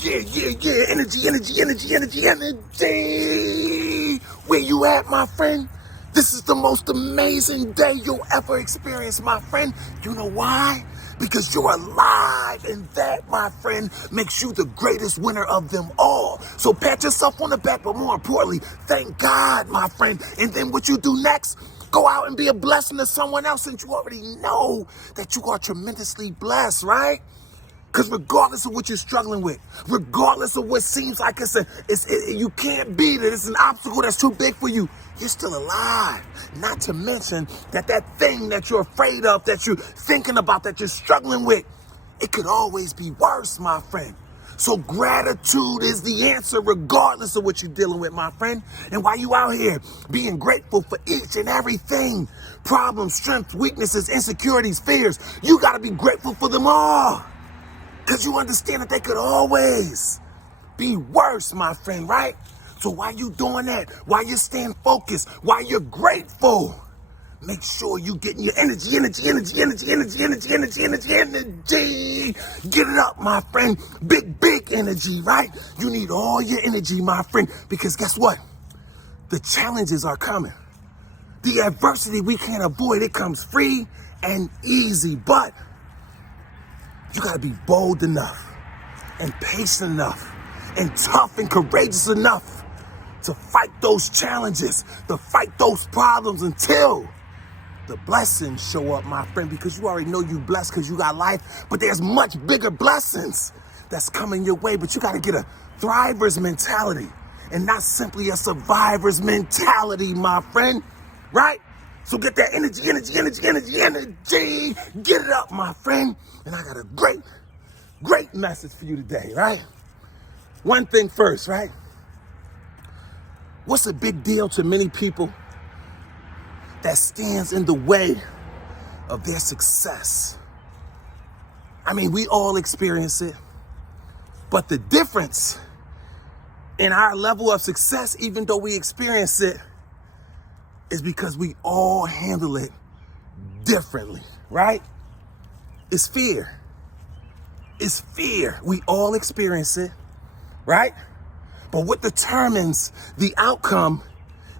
Yeah. Energy. Where you at, my friend? This is the most amazing day you'll ever experience, my friend. You know why? Because you're alive, and that, my friend, makes you the greatest winner of them all. So pat yourself on the back, but more importantly, thank God, my friend. And then what you do next, go out and be a blessing to someone else, since you already know that you are tremendously blessed, right? Because regardless of what you're struggling with, regardless of what seems like you can't beat it, it's an obstacle that's too big for you, you're still alive. Not to mention that thing that you're afraid of, that you're thinking about, that you're struggling with, it could always be worse, my friend. So gratitude is the answer regardless of what you're dealing with, my friend. And while you out here being grateful for each and everything, problems, strengths, weaknesses, insecurities, fears, you got to be grateful for them all. Because you understand that they could always be worse, my friend, right? So while you doing that, while you're staying focused, while you're grateful, make sure you getting your energy. Get it up, my friend. Big energy, right? You need all your energy, my friend, because guess what? The challenges are coming. The adversity we can't avoid. It comes free and easy, but you gotta be bold enough and patient enough and tough and courageous enough to fight those challenges, to fight those problems until the blessings show up, my friend, because you already know you blessed because you got life, but there's much bigger blessings that's coming your way. But you gotta get a thriver's mentality and not simply a survivor's mentality, my friend, right? So get that energy. Get it up, my friend. And I got a great message for you today, right? One thing first, right? What's a big deal to many people that stands in the way of their success? I mean, we all experience it, but the difference in our level of success, even though we experience it, is because we all handle it differently, right? It's fear. It's fear. We all experience it, right? But what determines the outcome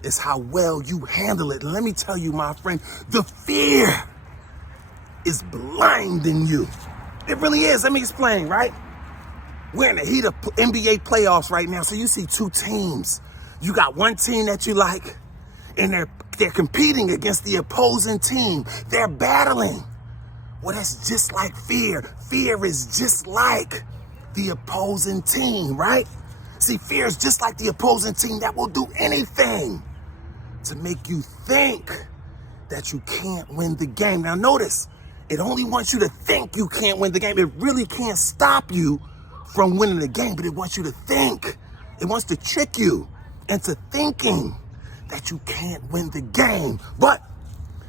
is how well you handle it. And let me tell you, my friend, the fear is blinding you. It really is. Let me explain, right? We're in the heat of NBA playoffs right now. So you see two teams. You got one team that you like, and they're competing against the opposing team. They're battling. Well, that's just like fear. Fear is just like the opposing team, right? See, fear is just like the opposing team that will do anything to make you think that you can't win the game. Now notice, it only wants you to think you can't win the game. It really can't stop you from winning the game, but it wants you to think. It wants to trick you into thinking that you can't win the game. But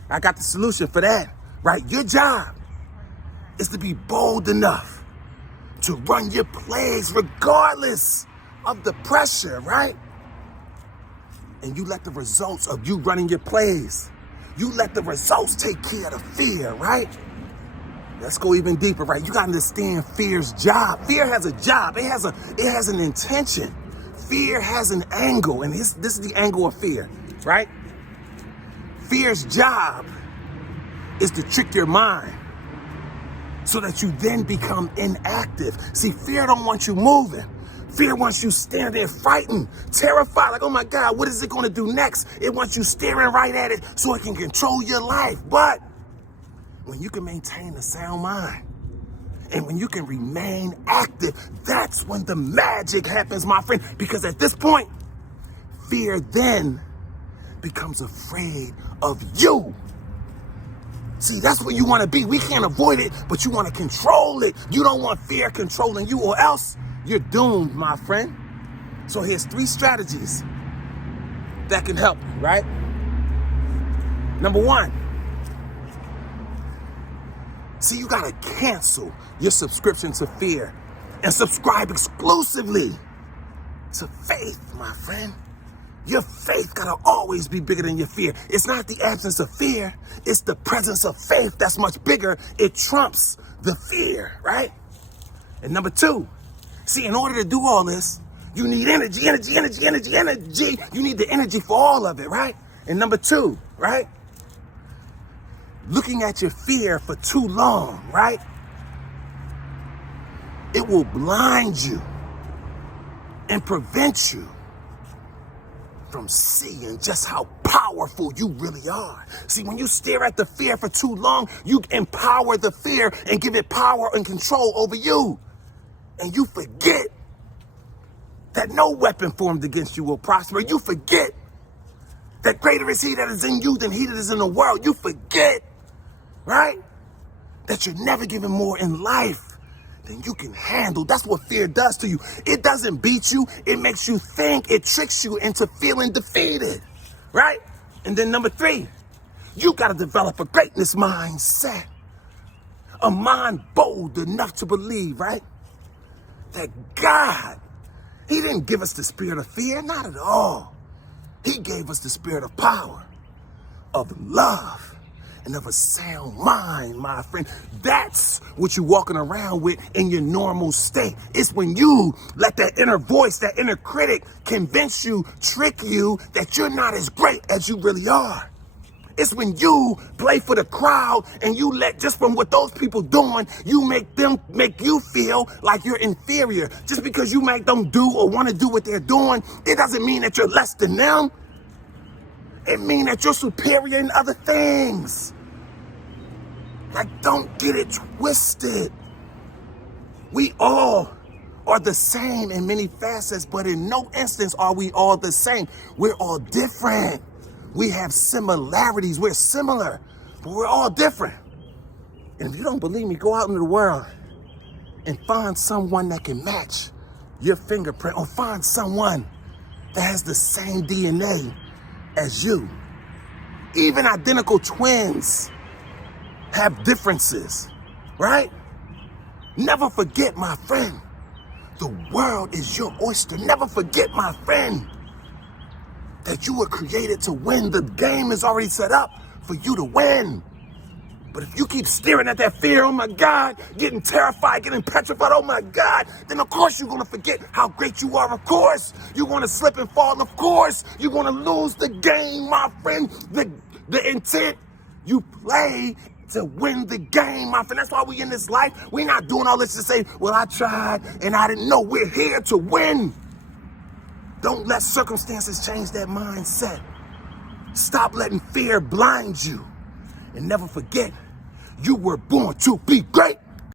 I got the solution for that, right? Your job is to be bold enough to run your plays regardless of the pressure, right? And you let the results of you running your plays, you let the results take care of the fear, right? Let's go even deeper, right? You gotta understand fear's job. Fear has a job. It has an intention. Fear has an angle, and this is the angle of fear, right? Fear's job is to trick your mind so that you then become inactive. See, fear don't want you moving. Fear wants you standing there frightened, terrified, like, oh my God, what is it gonna do next? It wants you staring right at it so it can control your life. But when you can maintain a sound mind and when you can remain active, that's when the magic happens, my friend. Because at this point, fear then becomes afraid of you. See, that's where you want to be. We can't avoid it, but you want to control it. You don't want fear controlling you, or else you're doomed, my friend. So here's 3 strategies that can help, right? Number 1, see, you got to cancel your subscription to fear and subscribe exclusively to faith, my friend. Your faith gotta always be bigger than your fear. It's not the absence of fear, it's the presence of faith that's much bigger. It trumps the fear, right? And number 2, See, in order to do all this, you need energy, energy, energy, energy, energy. You need the energy for all of it, right? And number two, right? Looking at your fear for too long, right? It will blind you and prevent you from seeing just how powerful you really are. See, when you stare at the fear for too long, you empower the fear and give it power and control over you. And you forget that no weapon formed against you will prosper. You forget that greater is he that is in you than he that is in the world. You forget, right? That you're never given more in life than you can handle. That's what fear does to you. It doesn't beat you. It makes you think. It tricks you into feeling defeated, right? And then number three, you got to develop a greatness mindset. A mind bold enough to believe, right? That God, he didn't give us the spirit of fear, not at all. He gave us the spirit of power, of love, and of a sound mind, my friend. That's what you're walking around with in your normal state. It's when you let that inner voice, that inner critic convince you, trick you that you're not as great as you really are. It's when you play for the crowd and you let, just from what those people doing, you make you feel like you're inferior. Just because you don't do or want to do what they're doing, it doesn't mean that you're less than them. It means that you're superior in other things. Like, don't get it twisted. We all are the same in many facets, but in no instance are we all the same. We're all different. We have similarities. We're similar, but we're all different. And if you don't believe me, go out into the world and find someone that can match your fingerprint, or find someone that has the same DNA as you. Even identical twins have differences, right? Never forget, my friend, the world is your oyster. Never forget, my friend, that you were created to win. The game is already set up for you to win. But if you keep staring at that fear, oh my God, getting terrified, getting petrified, oh my God, then of course you're gonna forget how great you are. Of course, you're gonna slip and fall. Of course, you're gonna lose the game, my friend. The intent, you play to win the game, my friend. That's why we in this life. We're not doing all this to say, well, I tried and I didn't know. We're here to win. Don't let circumstances change that mindset. Stop letting fear blind you. And never forget, you were born to be great.